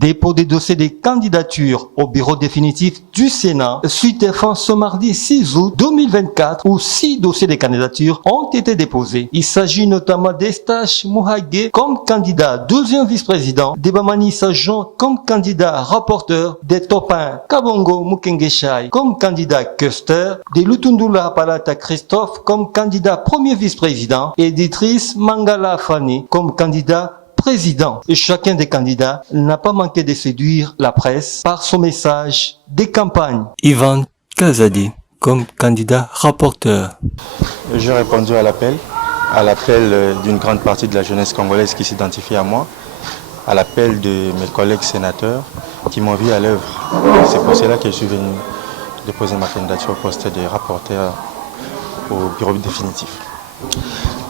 Dépôt des dossiers des candidatures au bureau définitif du Sénat suite et fin ce mardi 6 août 2024 où 6 dossiers de candidature ont été déposés. Il s'agit notamment d'Estache Mouhagé comme candidat deuxième vice-président, d'Ebamani Sajon comme candidat rapporteur, de Topin Kabongo Mukengeshai comme candidat questeur, de Lutundula Palata Christophe comme candidat premier vice-président et d'Idriss Mangala Fani comme candidat président. Et chacun des candidats n'a pas manqué de séduire la presse par son message des campagnes. Ivan Kazadi comme candidat rapporteur. J'ai répondu à l'appel d'une grande partie de la jeunesse congolaise qui s'identifie à moi, à l'appel de mes collègues sénateurs qui m'ont vu à l'œuvre. C'est pour cela que je suis venu déposer ma candidature au poste de rapporteur au bureau définitif.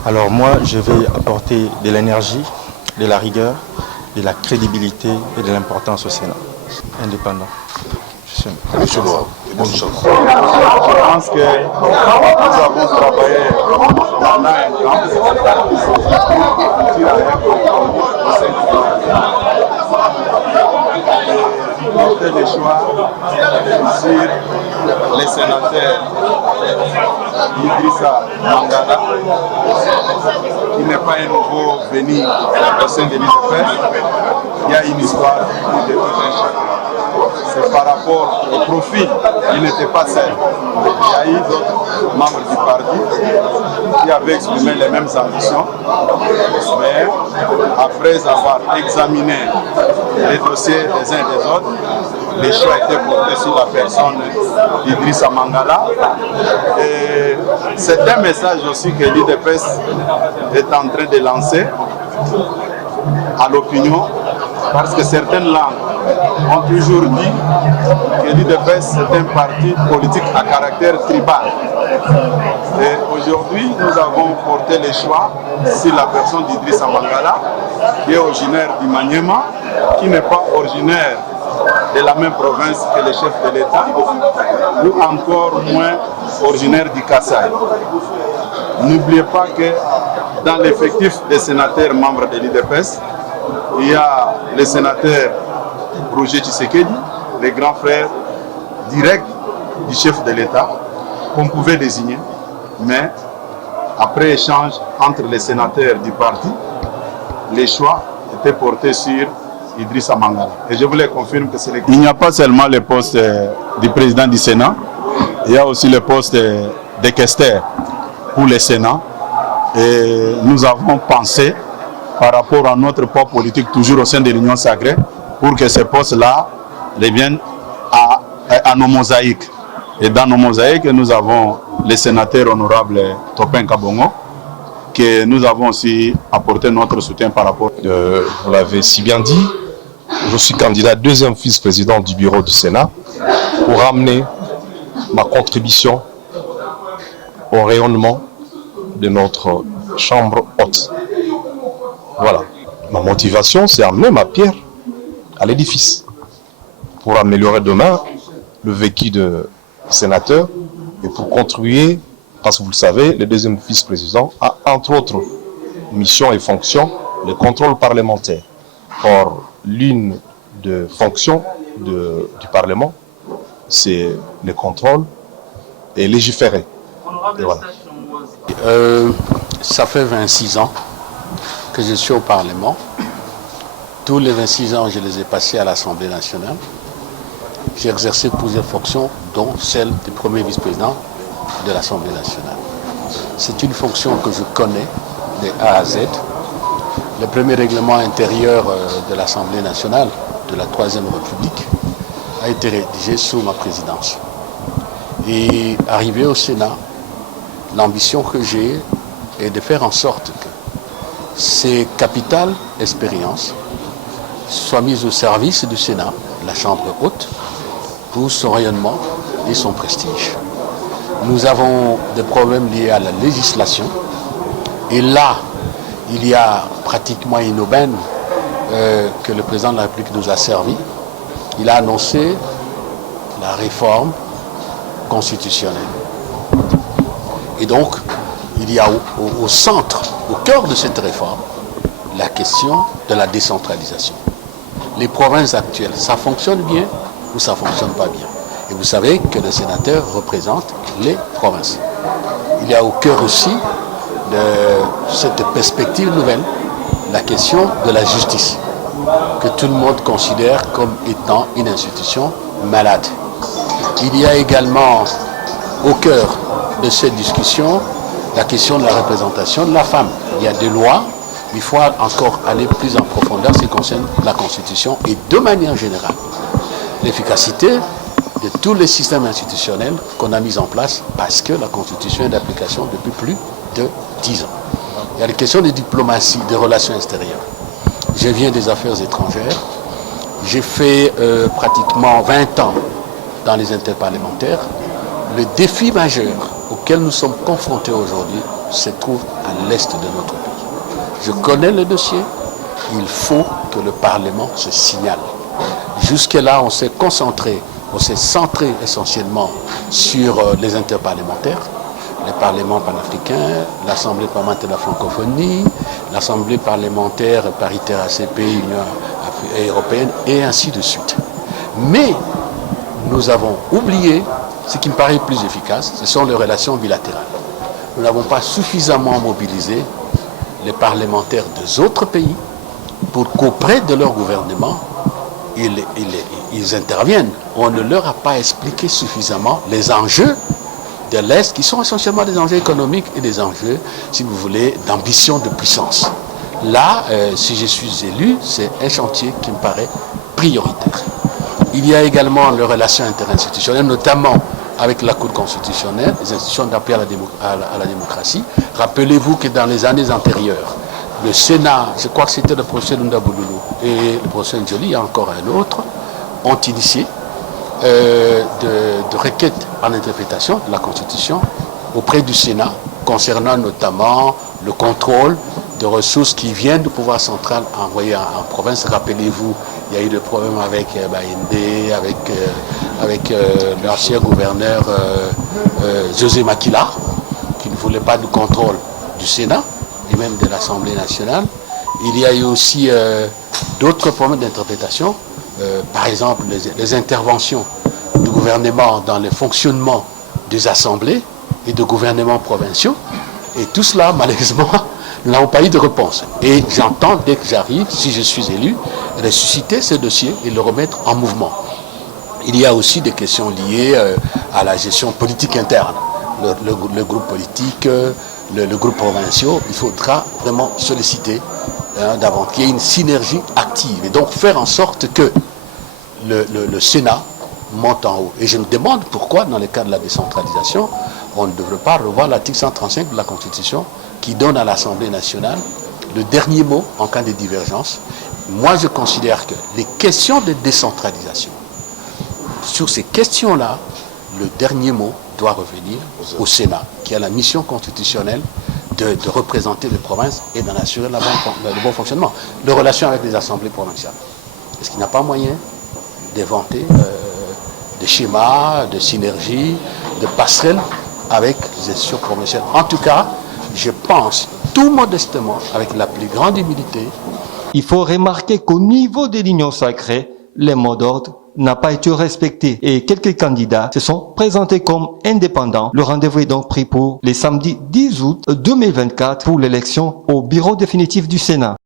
Alors moi, je vais apporter de l'énergie, de la rigueur, de la crédibilité et de l'importance au Sénat. Indépendant. Monsieur Bois, bonne chance. Je pense que nous avons travaillé pendant un temps. Porter le choix sur les sénateurs Idrissa Mangala, qui n'est pas un nouveau venu au sein de l'UDPS. Il y a une histoire de tout un chacun. C'est par rapport au profil, il n'était pas seul. Il y a eu d'autres membres du parti qui avaient exprimé les mêmes ambitions. Mais après avoir examiné les dossiers des uns et des autres, les choix étaient portés sur la personne d'Idrissa Mangala. Et c'est un message aussi que l'UDPS est en train de lancer à l'opinion, parce que certaines langues ont toujours dit que l'UDPS c'est un parti politique à caractère tribal. Et aujourd'hui, nous avons porté le choix sur la personne d'Idrissa Mangala, qui est originaire du Maniema, qui n'est pas originaire de la même province que le chef de l'État, ou encore moins originaire du Kasaï. N'oubliez pas que dans l'effectif des sénateurs membres de l'UDPS, il y a le sénateur Roger Tshisekedi, le grand frère direct du chef de l'État, qu'on pouvait désigner, mais après échange entre les sénateurs du parti, les choix étaient portés sur Idrissa Mangala. Et je vous le confirme que c'est le cas. Il n'y a pas seulement le poste du président du Sénat, il y a aussi le poste de questeur pour le Sénat. Et nous avons pensé, par rapport à notre poids politique toujours au sein de l'Union sacrée, pour que ces postes-là reviennent à nos mosaïques. Et dans nos mosaïques, nous avons les sénateurs honorables Topin Kabongo, que nous avons aussi apporté notre soutien par rapport. Vous l'avez si bien dit, je suis candidat deuxième vice-président du bureau du Sénat pour amener ma contribution au rayonnement de notre chambre haute. Voilà. Ma motivation, c'est amener ma pierre à l'édifice pour améliorer demain le vécu de sénateur et pour contribuer, parce que vous le savez, le deuxième vice-président a entre autres missions et fonctions le contrôle parlementaire. Or, l'une des fonctions du Parlement, c'est le contrôle et légiférer. Et voilà. Ça fait 26 ans que je suis au Parlement. Tous les 26 ans, je les ai passés à l'Assemblée nationale. J'ai exercé plusieurs fonctions, dont celle de premier vice-président de l'Assemblée nationale. C'est une fonction que je connais de A à Z. Le premier règlement intérieur de l'Assemblée nationale de la Troisième République a été rédigé sous ma présidence. Et arrivé au Sénat, l'ambition que j'ai est de faire en sorte que ces capitales expériences soient mises au service du Sénat, la Chambre haute, pour son rayonnement et son prestige. Nous avons des problèmes liés à la législation. Et là, il y a pratiquement une aubaine que le président de la République nous a servi. Il a annoncé la réforme constitutionnelle. Et donc, il y a au centre, au cœur de cette réforme, la question de la décentralisation. les provinces actuelles, ça fonctionne bien ou ça ne fonctionne pas bien. Et vous savez que le sénateur représente les provinces. Il y a au cœur aussi de cette perspective nouvelle, la question de la justice, que tout le monde considère comme étant une institution malade. Il y a également au cœur de cette discussion la question de la représentation de la femme. Il y a des lois, mais il faut encore aller plus en profondeur, ce qui concerne la Constitution et de manière générale l'efficacité de tous les systèmes institutionnels qu'on a mis en place parce que la Constitution est d'application depuis plus de 10 ans. Il y a les questions de diplomatie, des relations extérieures. Je viens des affaires étrangères. J'ai fait pratiquement 20 ans dans les interparlementaires. Le défi majeur auquel nous sommes confrontés aujourd'hui se trouve à l'est de notre pays. Je connais le dossier. Il faut que le Parlement se signale. Jusque-là, on s'est concentré, on s'est centré essentiellement sur les interparlementaires, les parlements panafricains, l'Assemblée parlementaire de la francophonie, l'Assemblée parlementaire paritaire ACP, Union européenne, et ainsi de suite. Mais nous avons oublié ce qui me paraît plus efficace, ce sont les relations bilatérales. Nous n'avons pas suffisamment mobilisé les parlementaires des autres pays pour qu'auprès de leur gouvernement, ils interviennent. On ne leur a pas expliqué suffisamment les enjeux de l'Est, qui sont essentiellement des enjeux économiques et des enjeux, si vous voulez, d'ambition, de puissance. Là, si je suis élu, c'est un chantier qui me paraît prioritaire. Il y a également les relations interinstitutionnelles, notamment avec la Cour constitutionnelle, les institutions d'appui à la démocratie. Rappelez-vous que dans les années antérieures, le Sénat, je crois que c'était le professeur Nunda Bouloulou et le professeur Njoli, il y a encore un autre, ont initié de requêtes en interprétation de la Constitution auprès du Sénat, concernant notamment le contrôle de ressources qui viennent du pouvoir central envoyées en province. Rappelez-vous, il y a eu des problèmes avec Baïndé, avec l'ancien gouverneur José Makila, qui ne voulait pas de contrôle du Sénat et même de l'Assemblée nationale. Il y a eu aussi d'autres problèmes d'interprétation, par exemple les interventions du gouvernement dans le fonctionnement des assemblées et de gouvernements provinciaux. Et tout cela, malheureusement, nous n'avons pas eu de réponse. Et j'entends, dès que j'arrive, si je suis élu, ressusciter ce dossier et le remettre en mouvement. Il y a aussi des questions liées à la gestion politique interne. Le groupe politique, le groupe provincial, il faudra vraiment solliciter d'avant qu'il y ait une synergie active. Et donc faire en sorte que le Sénat monte en haut. Et je me demande pourquoi, dans le cas de la décentralisation, on ne devrait pas revoir l'article 135 de la Constitution qui donne à l'Assemblée nationale le dernier mot en cas de divergence. Moi, je considère que les questions de décentralisation, sur ces questions-là, le dernier mot doit revenir au Sénat, qui a la mission constitutionnelle de représenter les provinces et d'en assurer le bon fonctionnement. Les relations avec les assemblées provinciales. Est-ce qu'il n'y a pas moyen d'inventer des schémas, de synergie, de passerelles avec les institutions provinciales? En tout cas, je pense tout modestement, avec la plus grande humilité. Il faut remarquer qu'au niveau de l'Union sacrée, les mots d'ordre n'a pas été respecté et quelques candidats se sont présentés comme indépendants. Le rendez-vous est donc pris pour les samedis 10 août 2024 pour l'élection au bureau définitif du Sénat.